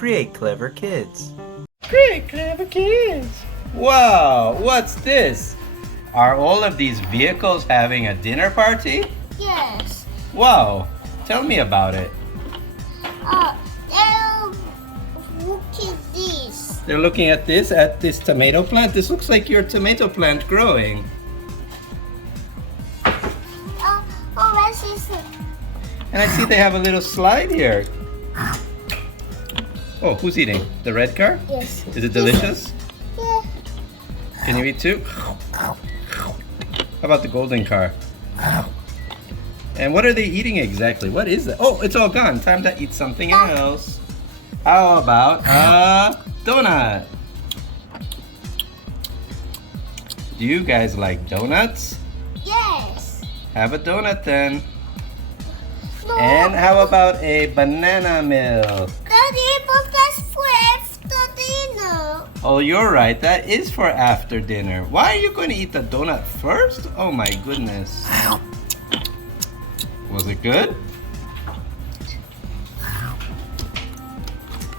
Create Clever Kids. Great, clever kids. Wow, what's this? Are all of these vehicles having a dinner party? Yes. Wow, tell me about it. Look at this. They're looking at this tomato plant. This looks like your tomato plant growing. What is it? And I see they have a little slide here. Oh, who's eating? The red car? Yes. Is it delicious? Yeah. Can you eat too? How about the golden car? And what are they eating exactly? What is that? Oh, it's all gone. Time to eat something else. How about a donut? Do you guys like donuts? Yes. Have a donut then. No. And how about a banana milk? Daddy, but that's for after dinner. Oh, you're right. That is for after dinner. Why are you going to eat the donut first? Oh my goodness. Was it good?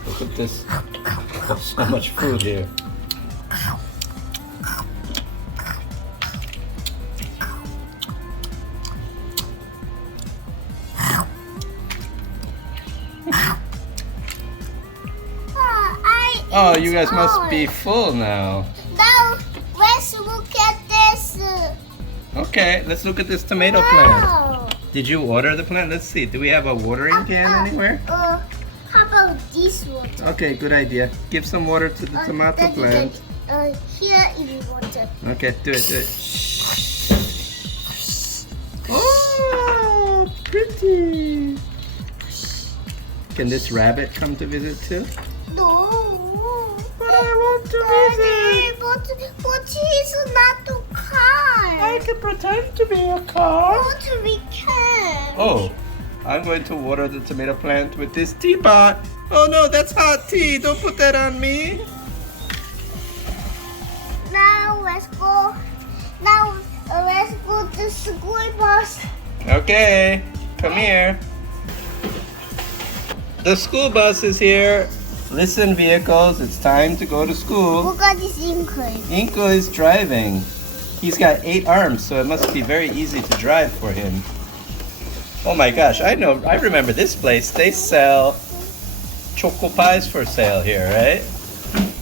Look at this. There's so much food here. Oh, you guys must be full now. Now, let's look at this. Okay, let's look at this tomato plant. Wow. Did you water the plant? Let's see. Do we have a watering can anywhere? How about this one? Okay, good idea. Give some water to the tomato Daddy, plant. Here is water. Okay, do it, do it. Oh, pretty. Can this rabbit come to visit too? No. But I want to Daddy, but he's not a car. can pretend to be a car. But we can. Oh, I'm going to water the tomato plant with this teapot. Oh no, that's hot tea. Don't put that on me. Now let's go. Now let's go to school bus. Okay, come here. The school bus is here. Listen, vehicles, it's time to go to school. Look at this incline. Inko is driving. He's got 8 arms, so it must be very easy to drive for him. Oh my gosh, I remember this place. They sell choco pies for sale here, right?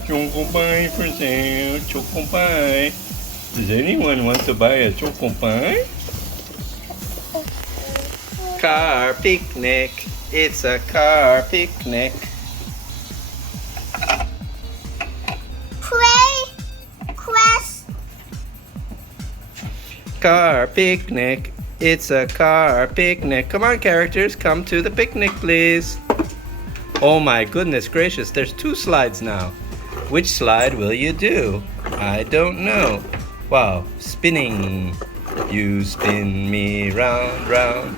Choco pie for sale, choco pie. Does anyone want to buy a choco pie? Car picnic. It's a car picnic. Quest. Car picnic. It's a car picnic. Come on, characters, come to the picnic, please. Oh my goodness gracious, there's 2 slides now. Which slide will you do? I don't know. Wow, spinning. You spin me round, round.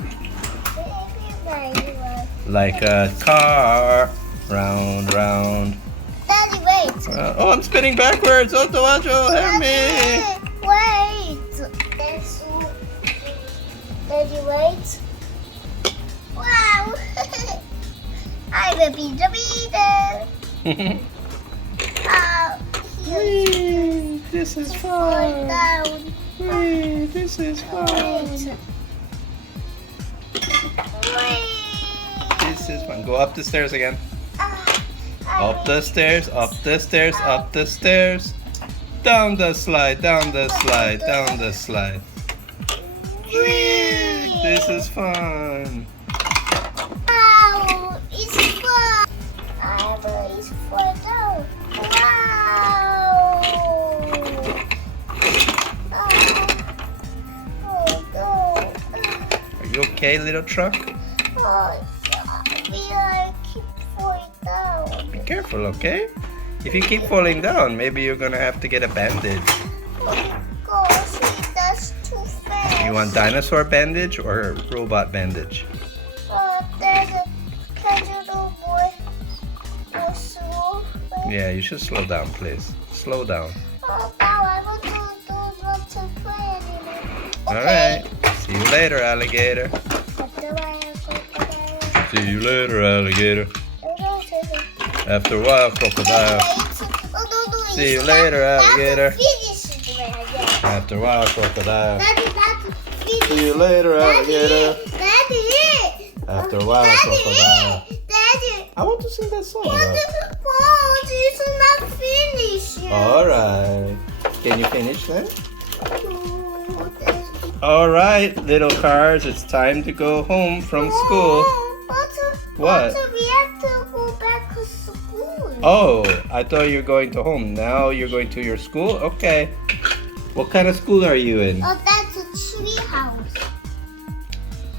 Like a car. Round, round. Daddy, wait. Oh, I'm spinning backwards. Oh, Towajo, help me. Wait. Daddy, wait. Wow. I will be the leader. This is Fall fun. down. This is fun. This is fun. Go up the stairs again. Up the stairs, up the stairs, up the stairs. Down the slide, down the slide, down the slide. This is fun. Wow, it's fun. It's fun down. Wow. Oh no. Are you okay, little truck? Oh, I keep falling down. Be careful, okay? If you keep falling down, maybe you're gonna have to get a bandage. Gosh, that's too fast. You want dinosaur bandage or robot bandage? There's a little boy. Go slow. Yeah, you should slow down, please. Slow down. Oh, now I don't want to play anymore. Alright. See you later, alligator. See you later, alligator. After a while, crocodile. See you later, alligator. After a while, crocodile. See you later, alligator. After a while, crocodile. I want to sing that song. It's not finished. Alright. Can you finish then? Alright, little cars, it's time to go home from school. What? But we have to go back to school. Oh, I thought you were going to home. Now you're going to your school? Okay. What kind of school are you in? Oh, that's a tree house.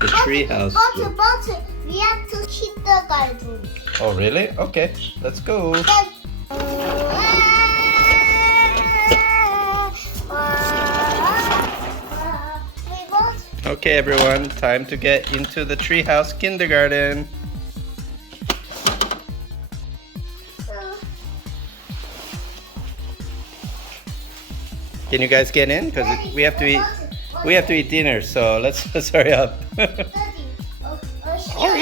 The tree house. But we have to kindergarten. Oh, really? Okay, let's go. Okay, everyone, time to get into the treehouse kindergarten. Can you guys get in? Because we have to eat. We have to eat dinner, so let's hurry up. Hurry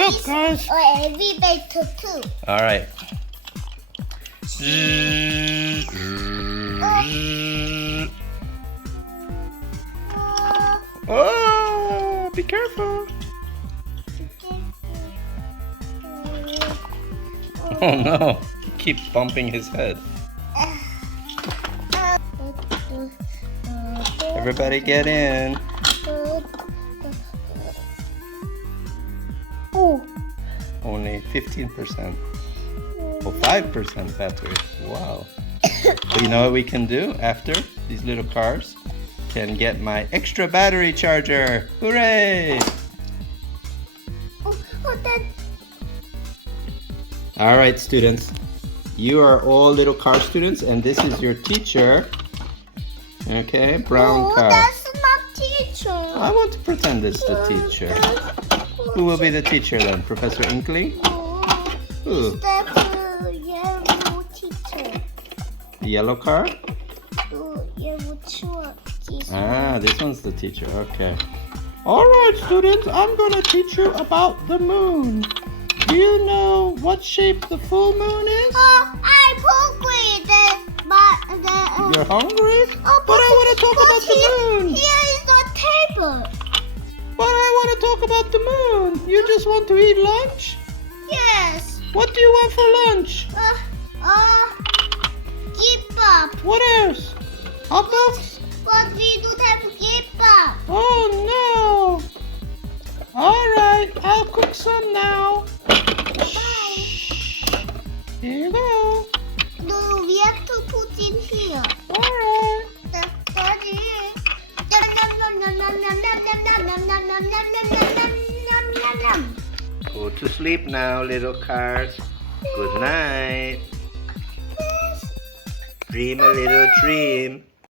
up, guys. Everybody too. All right. Oh, be careful. Oh no, he keeps bumping his head. Everybody get in. Oh. Only 15%. Oh, 5% battery. Wow. But you know what we can do after? These little cars can get my extra battery charger. Hooray! All right, students. You are all little car students, and this is your teacher. Okay, brown car. That's not teacher. I want to pretend it's the teacher. Who will be the teacher then? Professor Inkley? Who? That's a yellow teacher. The yellow car? Yellow truck. Ah, this one's the teacher. Okay. All right, students. I'm going to teach you about the moon. Do you know what shape the full moon is? I'm hungry. You're hungry? Oh, but I want to talk about the moon. Here is the table. But I want to talk about the moon. You just want to eat lunch? Yes. What do you want for lunch? Kimbap. What else? Hot dogs? But we don't have kimbap. Oh no! Alright, I'll cook some now. Bye. Here you go. No, we have to put in here. Alright. Daddy. Go to sleep now, little cars. Good night. Dream a little dream.